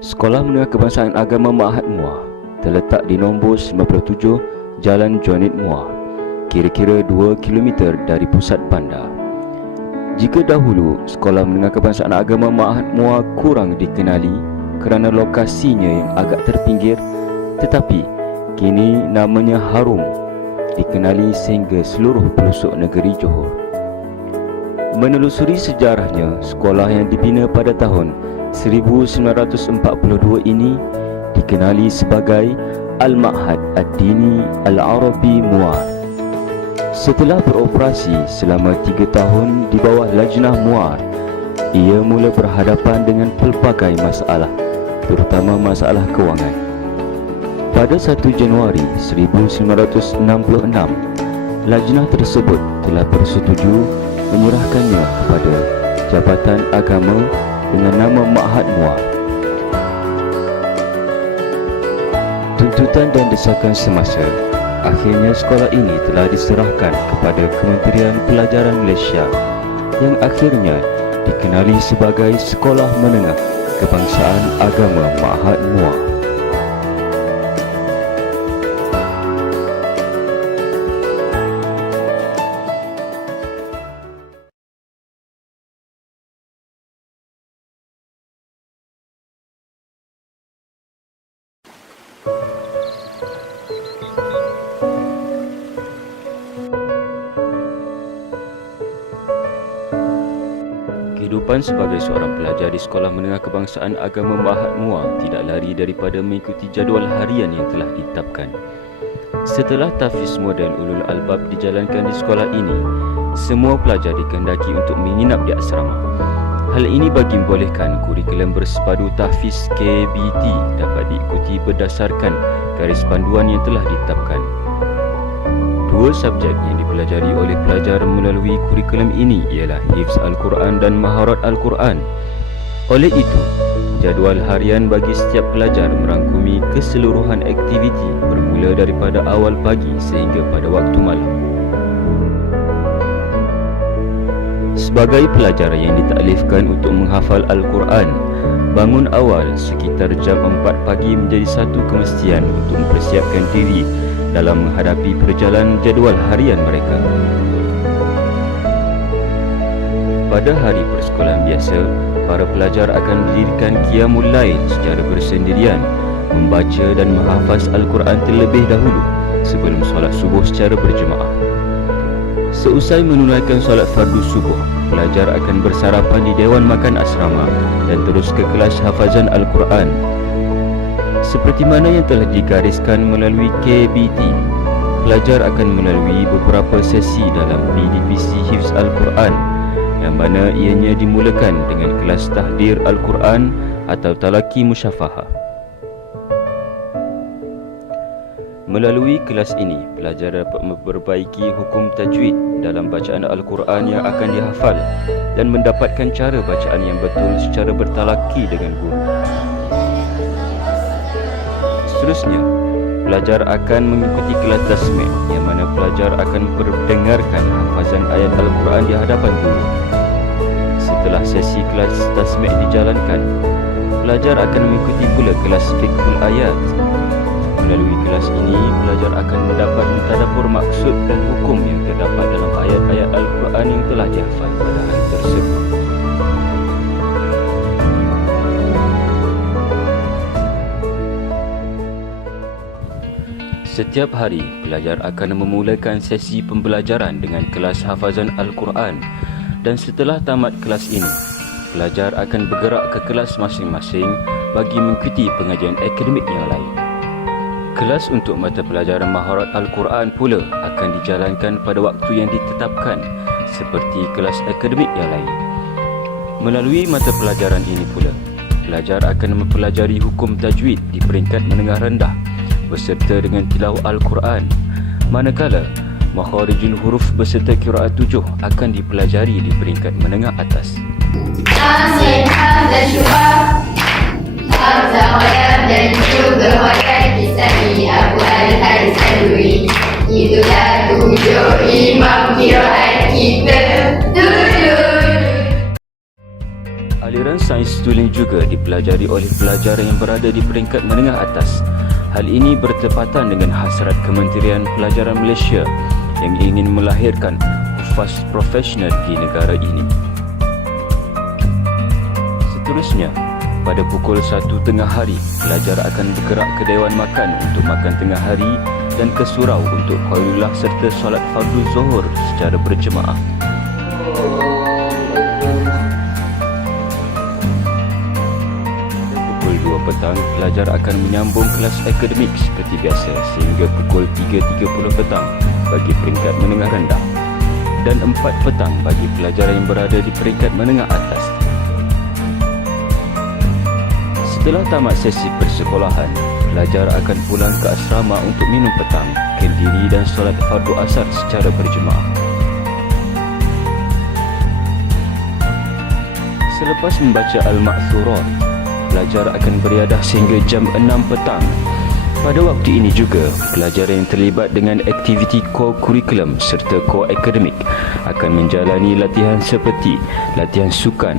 Sekolah Menengah Kebangsaan Agama Ma'had Muar terletak di nombor 97 Jalan Joanit Muar, kira-kira 2 km dari pusat bandar. Jika dahulu Sekolah Menengah Kebangsaan Agama Ma'had Muar kurang dikenali kerana lokasinya yang agak terpinggir, tetapi kini namanya harum dikenali sehingga seluruh pelosok negeri Johor. Menelusuri sejarahnya, sekolah yang dibina pada tahun 1942 ini dikenali sebagai Al-Ma'had Ad-Dini Al-Arabi Muar. Setelah beroperasi selama 3 tahun di bawah Lajnah Muar, ia mula berhadapan dengan pelbagai masalah, terutama masalah kewangan. Pada 1 Januari 1966, Lajnah tersebut telah bersetuju menyerahkannya kepada Jabatan Agama dengan nama Ma'had Muar. Tuntutan dan desakan semasa, akhirnya sekolah ini telah diserahkan kepada Kementerian Pelajaran Malaysia yang akhirnya dikenali sebagai Sekolah Menengah Kebangsaan Agama Ma'had Muar. Kehidupan sebagai seorang pelajar di Sekolah Menengah Kebangsaan Agama Ma'had Muar tidak lari daripada mengikuti jadual harian yang telah ditetapkan. Setelah tahfiz model ulul albab dijalankan di sekolah ini, semua pelajar dikehendaki untuk menginap di asrama. Hal ini bagi membolehkan kurikulum bersepadu tahfiz KBT dapat diikuti berdasarkan garis panduan yang telah ditetapkan. 2 subjek yang dipelajari oleh pelajar melalui kurikulum ini ialah Hifz Al-Quran dan Maharat Al-Quran. Oleh itu, jadual harian bagi setiap pelajar merangkumi keseluruhan aktiviti bermula daripada awal pagi sehingga pada waktu malam. Sebagai pelajar yang ditaklifkan untuk menghafal Al-Quran, bangun awal sekitar jam 4 pagi menjadi satu kemestian untuk mempersiapkan diri dalam menghadapi perjalanan jadual harian mereka. Pada hari persekolahan biasa, para pelajar akan mendirikan Qiyamul Lail secara bersendirian, membaca dan menghafaz Al-Quran terlebih dahulu sebelum solat subuh secara berjemaah. Seusai menunaikan solat fardu subuh, pelajar akan bersarapan di Dewan Makan Asrama dan terus ke kelas hafazan Al-Quran. Seperti mana yang telah digariskan melalui KBT, pelajar akan melalui beberapa sesi dalam PDPC Hifz Al-Quran, yang mana ianya dimulakan dengan kelas tahdir Al-Quran atau talaki musyafahah. Melalui kelas ini, pelajar dapat memperbaiki hukum tajwid dalam bacaan Al-Quran yang akan dihafal dan mendapatkan cara bacaan yang betul secara bertalaki dengan guru. Seterusnya, pelajar akan mengikuti kelas tasmi', yang mana pelajar akan mendengarkan hafazan ayat Al-Quran di hadapan guru. Setelah sesi kelas tasmi' dijalankan, pelajar akan mengikuti pula kelas fiqhul ayat. Melalui kelas ini, pelajar akan mendapat mentadabbur maksud dan hukum yang terdapat dalam ayat-ayat Al-Quran yang telah dihafal pada hari tersebut. Setiap hari, pelajar akan memulakan sesi pembelajaran dengan kelas hafazan Al-Quran, dan setelah tamat kelas ini, pelajar akan bergerak ke kelas masing-masing bagi mengikuti pengajian akademik yang lain. Kelas untuk mata pelajaran Maharat Al-Quran pula akan dijalankan pada waktu yang ditetapkan seperti kelas akademik yang lain. Melalui mata pelajaran ini pula, pelajar akan mempelajari hukum tajwid di peringkat menengah rendah beserta dengan tilawah Al-Quran, manakala makharijul huruf beserta qiraat 7 akan dipelajari di peringkat menengah atas. Amin, hamdan syukur, hamzah wayam dan juga wayam kisani Abu Al-Haris Al-Duri. Itulah 7 imam qiraat kita. Aliran sains Stooling juga dipelajari oleh pelajar yang berada di peringkat menengah atas. Hal ini bertepatan dengan hasrat Kementerian Pelajaran Malaysia yang ingin melahirkan hufaz profesional di negara ini. Seterusnya, pada pukul 1 tengah hari, pelajar akan bergerak ke Dewan Makan untuk makan tengah hari dan ke surau untuk qailullah serta solat fardu zuhur secara berjemaah. Pukul 2 petang, pelajar akan menyambung kelas akademik seperti biasa sehingga pukul 3.30 petang bagi peringkat menengah rendah dan 4 petang bagi pelajar yang berada di peringkat menengah atas. Setelah tamat sesi persekolahan, pelajar akan pulang ke asrama untuk minum petang, kendiri dan solat fardu asar secara berjemaah. Selepas membaca Al-Ma'thurat, pelajar akan beriadah sehingga jam 6 petang. Pada waktu ini juga, pelajar yang terlibat dengan aktiviti co-kurikulum serta co-akademik akan menjalani latihan seperti latihan sukan,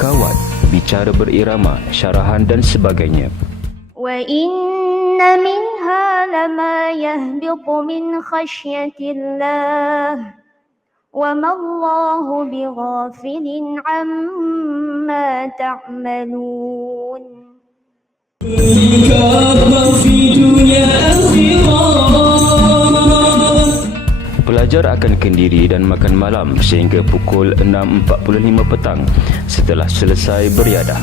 kawat, bicara berirama, syarahan dan sebagainya. وَإِنَّ مِنْهَا لَمَا يَهْبِطُ مِنْ خَشْيَةِ اللَّهِ وَمَا اللَّهُ بِغَافِلٍ عَمَّا تَعْمَلُونَ. Pelajar akan kendiri dan makan malam sehingga pukul 6.45 petang setelah selesai beriadah.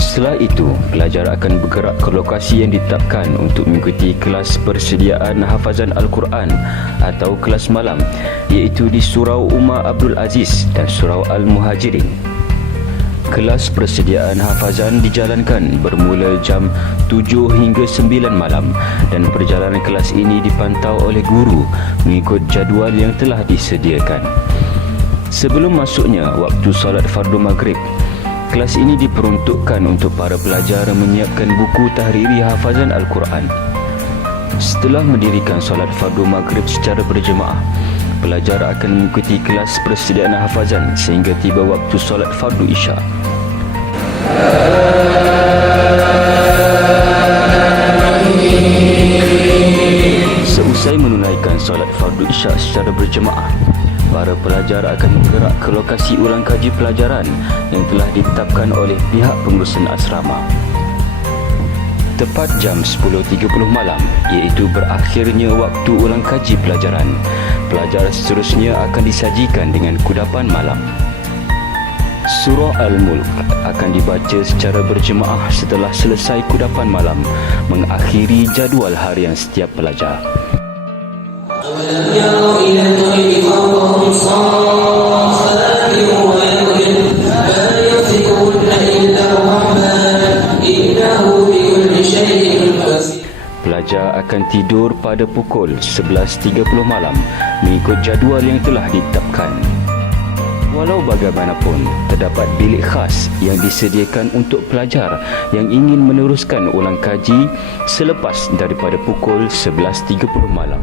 Setelah itu, pelajar akan bergerak ke lokasi yang ditetapkan untuk mengikuti kelas persediaan hafazan Al-Quran atau kelas malam, iaitu di Surau Umar Abdul Aziz dan Surau Al-Muhajirin. Kelas persediaan hafazan dijalankan bermula jam 7 hingga 9 malam dan perjalanan kelas ini dipantau oleh guru mengikut jadual yang telah disediakan. Sebelum masuknya waktu solat fardu maghrib, kelas ini diperuntukkan untuk para pelajar menyiapkan buku tahriri hafazan Al-Quran. Setelah mendirikan solat fardu maghrib secara berjemaah, pelajar akan mengikuti kelas persediaan hafazan sehingga tiba waktu solat fardu isya. Seusai menunaikan solat fardu isya secara berjemaah, para pelajar akan bergerak ke lokasi ulang kaji pelajaran yang telah ditetapkan oleh pihak pengurusan asrama. Tepat jam 10.30 malam, iaitu berakhirnya waktu ulang kaji pelajaran, pelajar seterusnya akan disajikan dengan kudapan malam. Surah Al-Mulk akan dibaca secara berjemaah setelah selesai kudapan malam, mengakhiri jadual harian setiap pelajar. Pelajar akan tidur pada pukul 11.30 malam mengikut jadual yang telah ditetapkan. Walau bagaimanapun, terdapat bilik khas yang disediakan untuk pelajar yang ingin meneruskan ulang kaji selepas daripada pukul 11.30 malam.